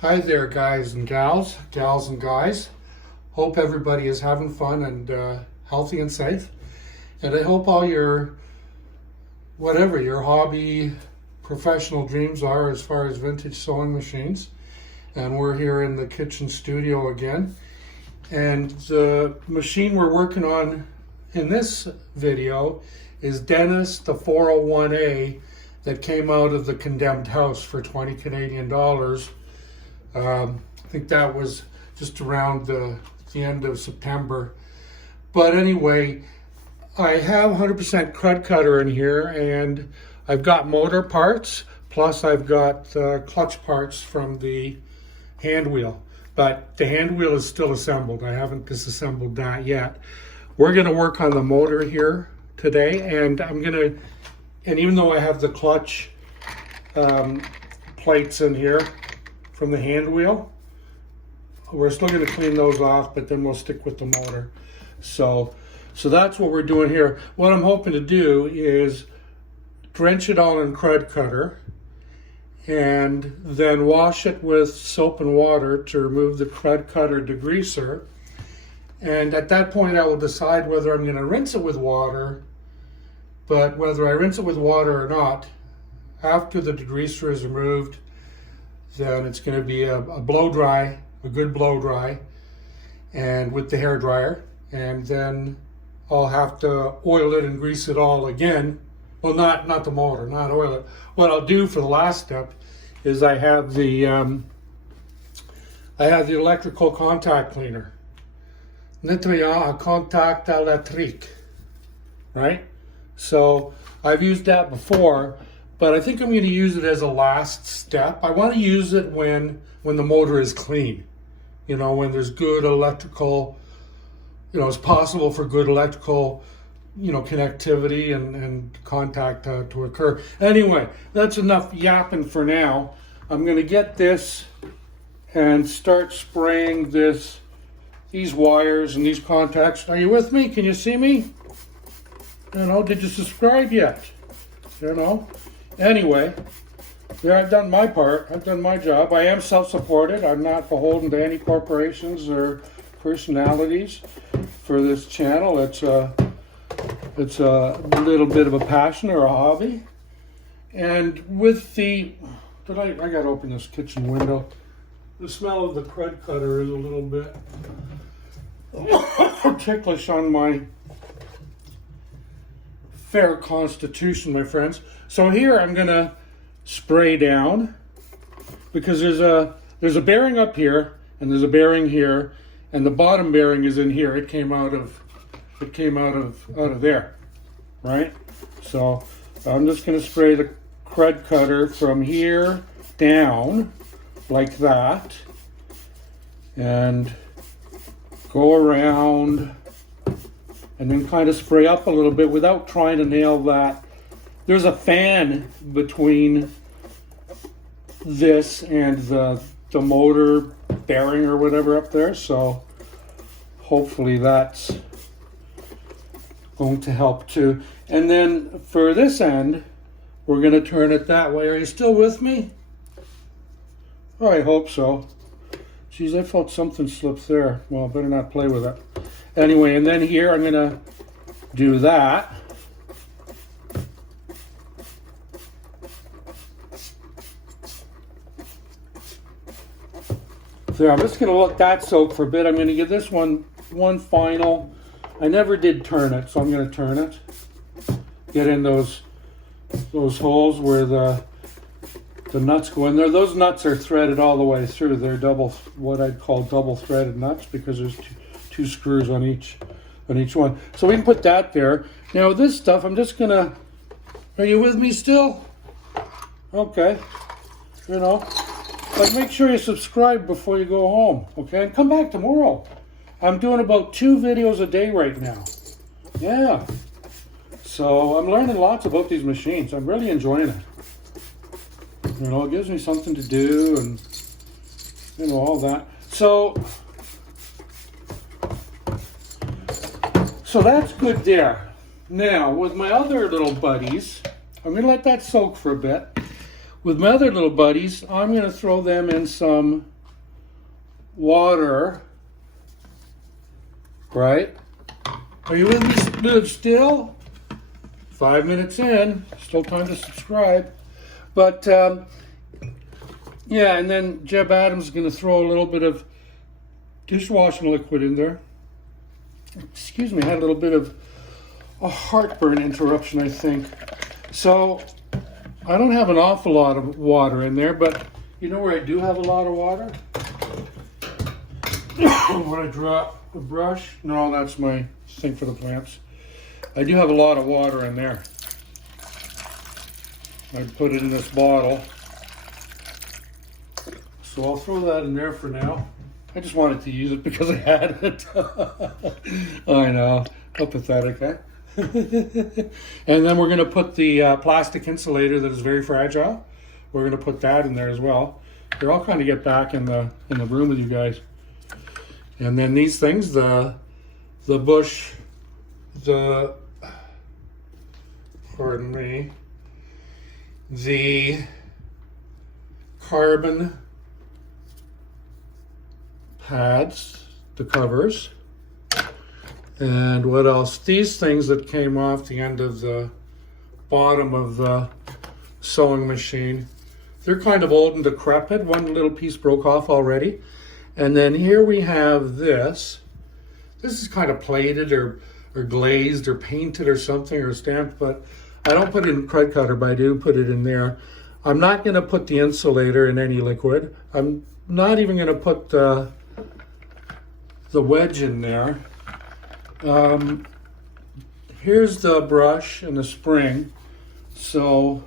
Hi there, guys and gals and guys. Hope everybody is having fun and healthy and safe. And I hope all your, whatever your hobby, professional dreams are as far as vintage sewing machines. And we're here in the kitchen studio again. And the machine we're working on in this video is Dennis, the 401A that came out of the condemned house for 20 Canadian dollars. I think that was just around the end of September. But anyway, I have 100% crud cutter in here, and I've got motor parts, plus I've got clutch parts from the hand wheel. But the hand wheel is still assembled. I haven't disassembled that yet. We're going to work on the motor here today, and and even though I have the clutch plates in here from the hand wheel, we're still going to clean those off, but then we'll stick with the motor. So that's what we're doing here. What I'm hoping to do is drench it all in crud cutter and then wash it with soap and water to remove the crud cutter degreaser. And at that point I will decide whether I'm going to rinse it with water. But whether I rinse it with water or not, after the degreaser is removed, then it's going to be a blow dry, a good blow dry, and with the hair dryer. And then I'll have to oil it and grease it all again. Well, not the motor, not oil it. What I'll do for the last step is I have the electrical contact cleaner. Nettoyant à contact électrique, right? So I've used that before, but I think I'm going to use it as a last step. I want to use it when the motor is clean. You know, when there's good electrical, it's possible for good electrical, connectivity and contact to occur. Anyway, that's enough yapping for now. I'm going to get this and start spraying these wires and these contacts. Are you with me? Can you see me? Did you subscribe yet? Anyway, there, I've done my part. I've done my job. I am self-supported. I'm not beholden to any corporations or personalities for this channel. It's a little bit of a passion or a hobby. And with I gotta open this kitchen window. The smell of the crud cutter is a little bit ticklish on my fair constitution, my friends. So here I'm gonna spray down, because there's a bearing up here and there's a bearing here, and the bottom bearing is in here. It came out of there, right? So I'm just gonna spray the crud cutter from here down like that and go around, and then kind of spray up a little bit without trying to nail that. There's a fan between this and the motor bearing or whatever up there, so hopefully that's going to help too. And then for this end, we're going to turn it that way. Are you still with me? Oh, I hope so. Geez, I felt something slip there. Well, I better not play with it. Anyway, and then here I'm going to do that. So I'm just going to let that soak for a bit. I'm going to give this one final. I never did turn it, so I'm going to turn it. Get in those holes where the nuts go in there. Those nuts are threaded all the way through. They're what I'd call double threaded nuts, because there's two screws on each one. So we can put that there. Now this stuff, I'm just gonna, are you with me still? Okay. But make sure you subscribe before you go home, okay? And come back tomorrow. I'm doing about 2 videos a day right now. Yeah. So I'm learning lots about these machines. I'm really enjoying it. It gives me something to do and all that. So that's good there. Now, with my other little buddies, I'm going to let that soak for a bit. with my other little buddies, I'm going to throw them in some water. Right? Are you with me still? 5 minutes in. Still time to subscribe. But, yeah, and then Jeb Adams is going to throw a little bit of dishwashing liquid in there. Excuse me, I had a little bit of a heartburn interruption, I think. So, I don't have an awful lot of water in there, but you know where I do have a lot of water? When I drop the brush. No, that's my thing for the plants. I do have a lot of water in there. I put it in this bottle. So I'll throw that in there for now. I just wanted to use it because I had it. I know. How pathetic, huh? And then we're going to put the plastic insulator that is very fragile. We're going to put that in there as well. Here, I'll kind of get back in the room with you guys. And then these things, the bush, pardon me, the carbon pads, the covers, and what else? These things that came off the end of the bottom of the sewing machine. They're kind of old and decrepit. One little piece broke off already. And then here we have this. This is kind of plated or glazed or painted or something or stamped, but I don't put it in crud cutter, but I do put it in there. I'm not going to put the insulator in any liquid. I'm not even going to put the wedge in there. Here's the brush and the spring. So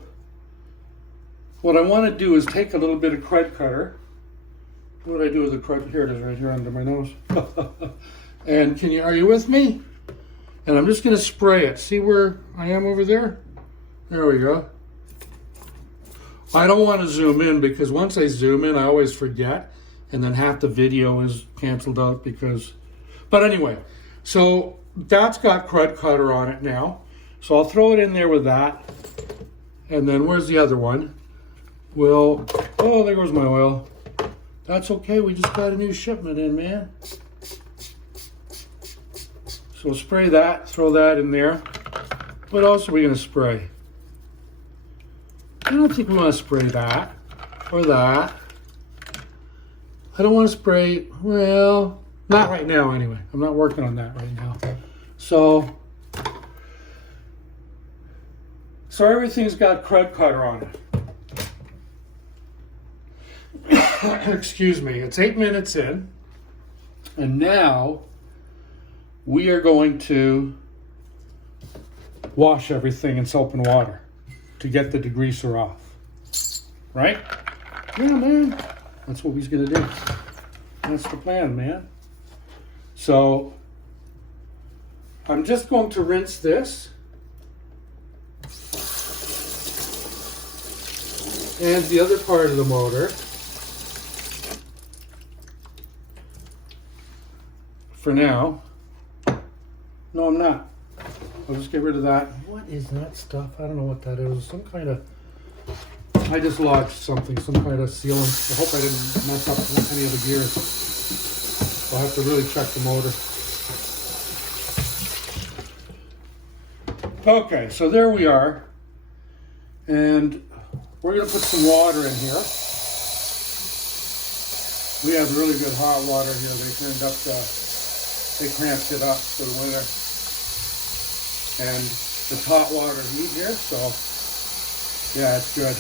what I want to do is take a little bit of crud cutter. What do I do with the crud? Here it is, right here under my nose. And are you with me? And I'm just going to spray it. See where I am over there? There we go. I don't want to zoom in because once I zoom in, I always forget. And then half the video is canceled out because... But anyway, so that's got crud cutter on it now. So I'll throw it in there with that. And then where's the other one? Well, oh, there goes my oil. That's okay, we just got a new shipment in, man. So we'll spray that, throw that in there. What else are we gonna spray? I don't think we wanna spray that, or that. I don't wanna spray, well, not right now anyway. I'm not working on that right now. So everything's got crud cutter on it. Excuse me, it's 8 minutes in, and now we are going to wash everything in soap and water to get the degreaser off. Right? Yeah, man. That's what he's going to do. That's the plan, man. So I'm just going to rinse this. And the other part of the motor. For now. No, I'm not. I'll just get rid of that. What is that stuff? I don't know what that is. Some kind of... I just lodged something, some kind of sealant. I hope I didn't mess up any of the gears. I'll have to really check the motor. Okay, so there we are. And we're going to put some water in here. We have really good hot water here. They cramped it up for the winter. And it's hot water heat here, so yeah, it's good.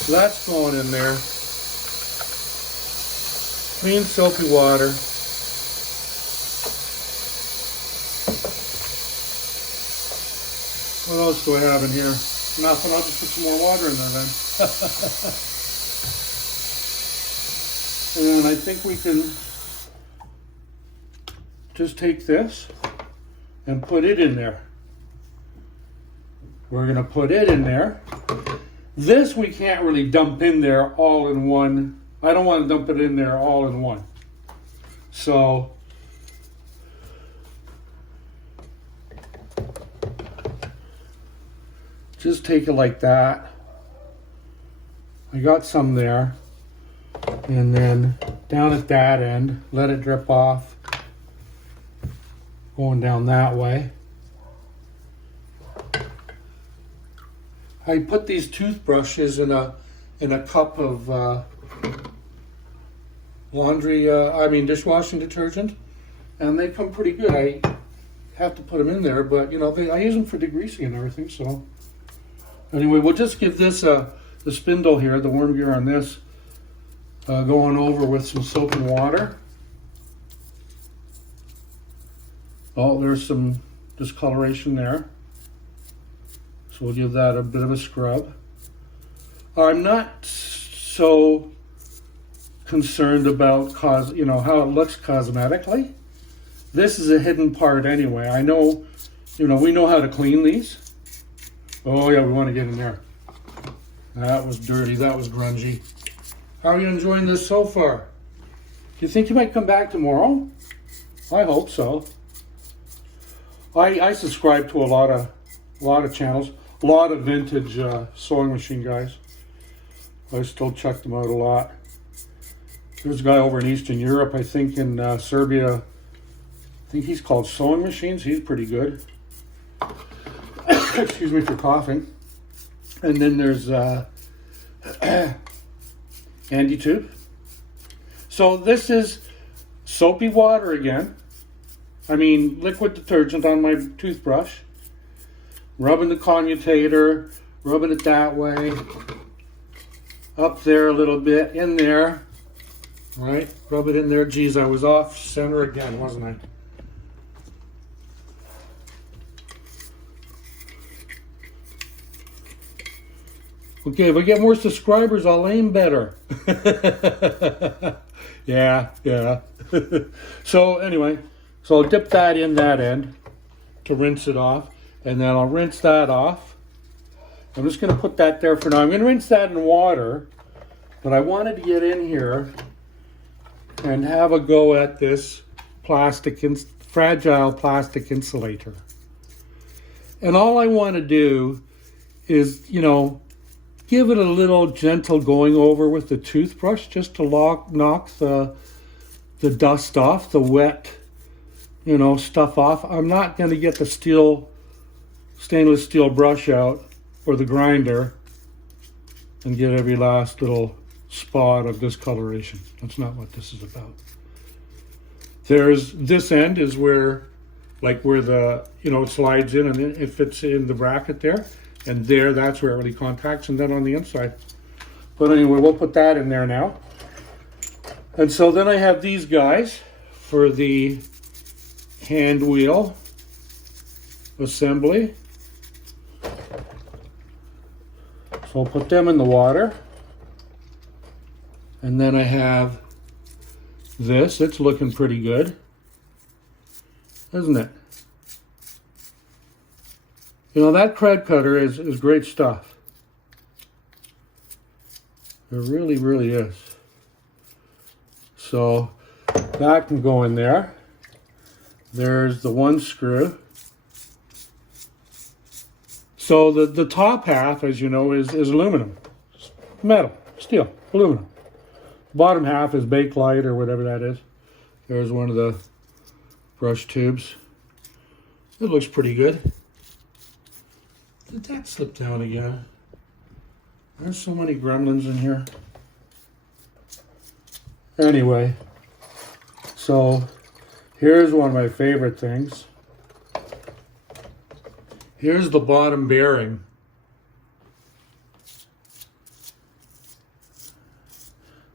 So that's going in there. Clean, soapy water. What else do I have in here? Nothing. I'll just put some more water in there then. And I think we can just take this and put it in there. We're going to put it in there. This we can't really dump in there all in one. I don't want to dump it in there all in one. So Just take it like that. I got some there. And then down at that end, let it drip off. Going down that way. I put these toothbrushes in a cup of dishwashing detergent, and they come pretty good. I have to put them in there, but you know, I use them for degreasing and everything. So anyway, we'll just give this the spindle here, the worm gear on this, going over with some soap and water. Oh, there's some discoloration there. So we'll give that a bit of a scrub. I'm not so concerned about how it looks cosmetically. This is a hidden part anyway. I know, we know how to clean these. Oh yeah, we want to get in there. That was dirty, that was grungy. How are you enjoying this so far? Do you think you might come back tomorrow? I hope so. I subscribe to a lot of channels, a lot of vintage sewing machine guys. I still check them out a lot. There's a guy over in Eastern Europe, I think in Serbia. I think he's called Sewing Machines. He's pretty good. Excuse me for coughing. And then there's Andy Tube. So this is soapy water again. I mean liquid detergent on my toothbrush. Rubbing the commutator, rubbing it that way. Up there a little bit, in there. All right, rub it in there. Geez, I was off center again, wasn't I? Okay, if I get more subscribers, I'll aim better. Yeah. So anyway, so I'll dip that in that end to rinse it off, and then I'll rinse that off. I'm just going to put that there for now. I'm going to rinse that in water, but I wanted to get in here and have a go at this fragile plastic insulator. And all I want to do is, give it a little gentle going over with the toothbrush just to knock the dust off, the wet, stuff off. I'm not going to get the stainless steel brush out or the grinder and get every last little spot of discoloration. That's not what this is about. There's this end is where the it slides in and it fits in the bracket there, and there that's where it really contacts, and then on the inside. But anyway, we'll put that in there now. And so then I have these guys for the hand wheel assembly. So I'll put them in the water. And then I have this. It's looking pretty good, isn't it? That cred cutter is great stuff. It really, really is. So that can go in there. There's the one screw. So the top half, as you know, is aluminum. Metal, steel, aluminum. Bottom half is Bakelite or whatever that is. There's one of the brush tubes. It looks pretty good. Did that slip down again? There's so many gremlins in here. Anyway, so here's one of my favorite things. Here's the bottom bearing.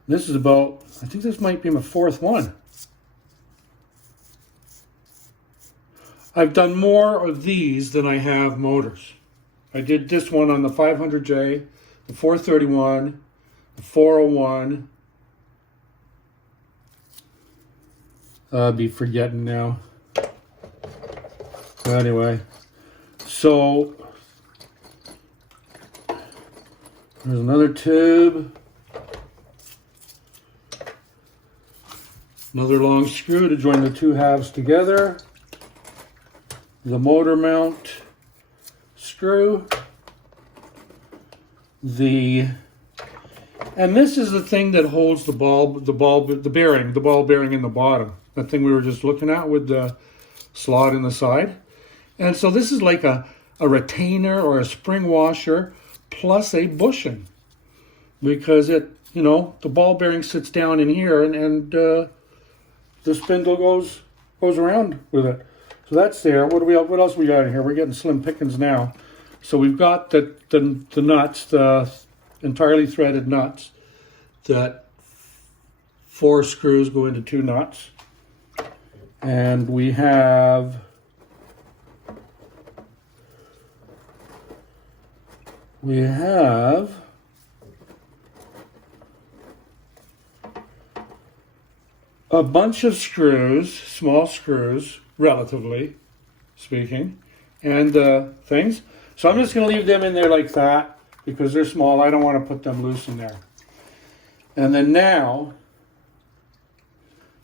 This is about, I think this might be my fourth one. I've done more of these than I have motors. I did this one on the 500J, the 431, the 401. I'll be forgetting now. Anyway, so there's another tube. Another long screw to join the two halves together. The motor mount screw. and this is the thing that holds the ball bearing in the bottom. That thing we were just looking at with the slot in the side. And so this is like a retainer or a spring washer plus a bushing, because it, the ball bearing sits down in here, and the spindle goes around with it. So that's there. What else we got in here? We're getting slim pickings now. So we've got the nuts, the entirely threaded nuts, that 4 screws go into 2 nuts. And we have a bunch of screws, small screws, relatively speaking, and things. So I'm just going to leave them in there like that because they're small. I don't want to put them loose in there. And then now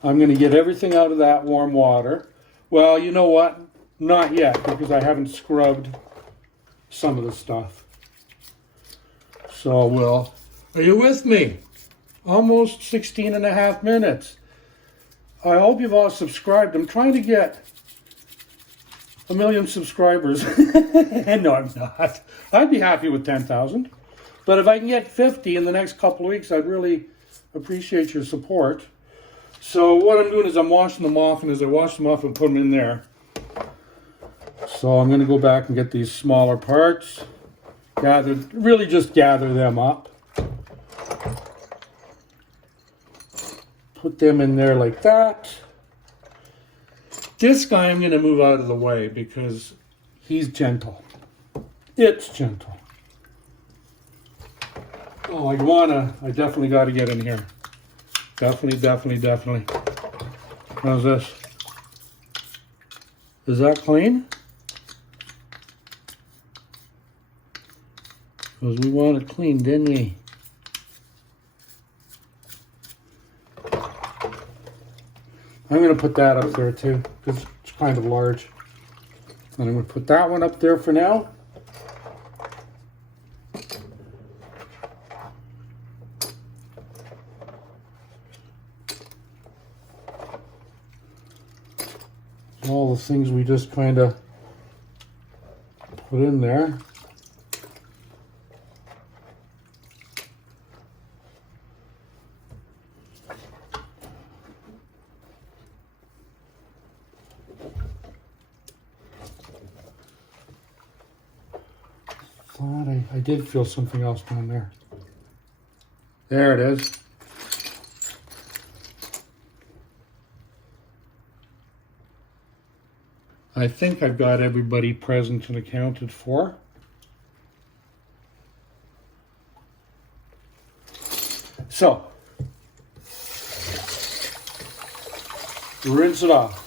I'm going to get everything out of that warm water. Well, you know what? Not yet, because I haven't scrubbed some of the stuff. So are you with me? Almost 16 and a half minutes. I hope you've all subscribed. I'm trying to get 1 million subscribers. No, I'm not. I'd be happy with 10,000. But if I can get 50 in the next couple of weeks, I'd really appreciate your support. So what I'm doing is I'm washing them off, and as I wash them off, I'll put them in there. So I'm going to go back and get these smaller parts, really just gather them up. Put them in there like that. This guy I'm going to move out of the way because he's gentle. It's gentle. Oh, I definitely got to get in here. Definitely. How's this? Is that clean? Because we want it clean, didn't we? I'm going to put that up there too, because it's kind of large. And I'm going to put that one up there for now. All the things we just kind of put in there. I did feel something else down there. There it is. I think I've got everybody present and accounted for. So, rinse it off.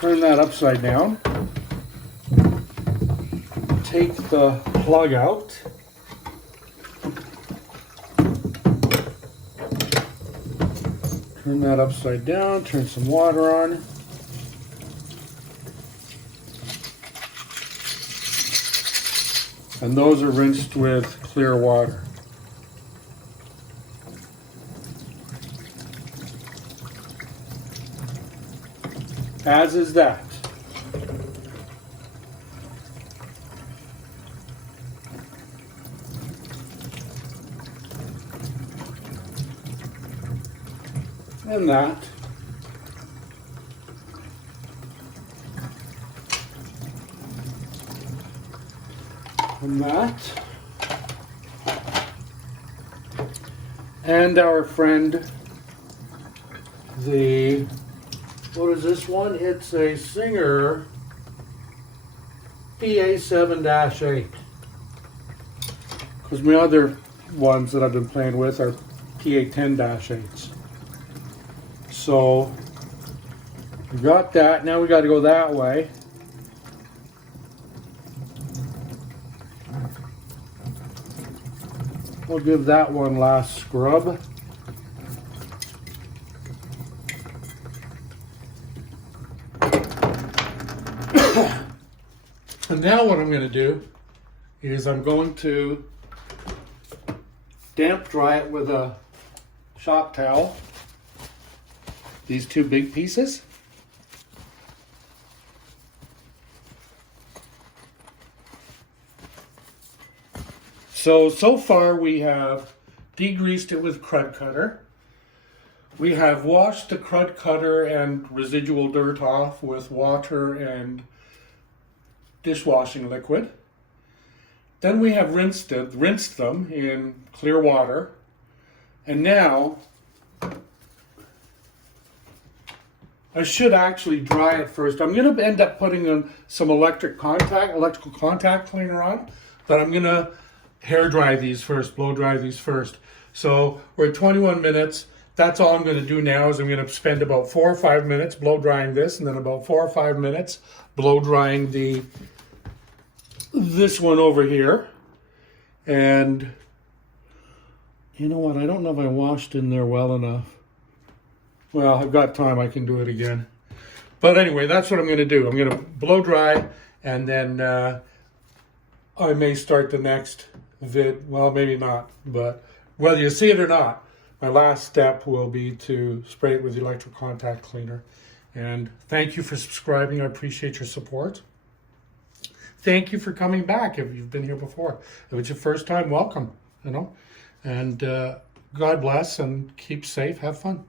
Turn that upside down. Take the plug out. Turn that upside down, turn some water on. And those are rinsed with clear water. As is that. And that. And that. And our friend, what is this one? It's a Singer PA7-8. Because my other ones that I've been playing with are PA10-8s. So we got that. Now we got to go that way. We'll give that one last scrub. And now what I'm going to do is I'm going to damp dry it with a shop towel. These two big pieces. So far we have degreased it with crud cutter. We have washed the crud cutter and residual dirt off with water and dishwashing liquid. Then we have rinsed them in clear water. And now I should actually dry it first. I'm going to end up putting on some electrical contact cleaner on, but I'm going to hair dry these first, blow dry these first. So we're at 21 minutes. That's all I'm going to do now is I'm going to spend about 4 or 5 minutes blow drying this, and then about 4 or 5 minutes blow drying this one over here. And you know what? I don't know if I washed in there well enough. Well, I've got time. I can do it again. But anyway, that's what I'm going to do. I'm going to blow dry, and then I may start the next vid. Well, maybe not. But whether you see it or not, my last step will be to spray it with the electric contact cleaner. And thank you for subscribing. I appreciate your support. Thank you for coming back if you've been here before. If it's your first time, welcome. And God bless and keep safe. Have fun.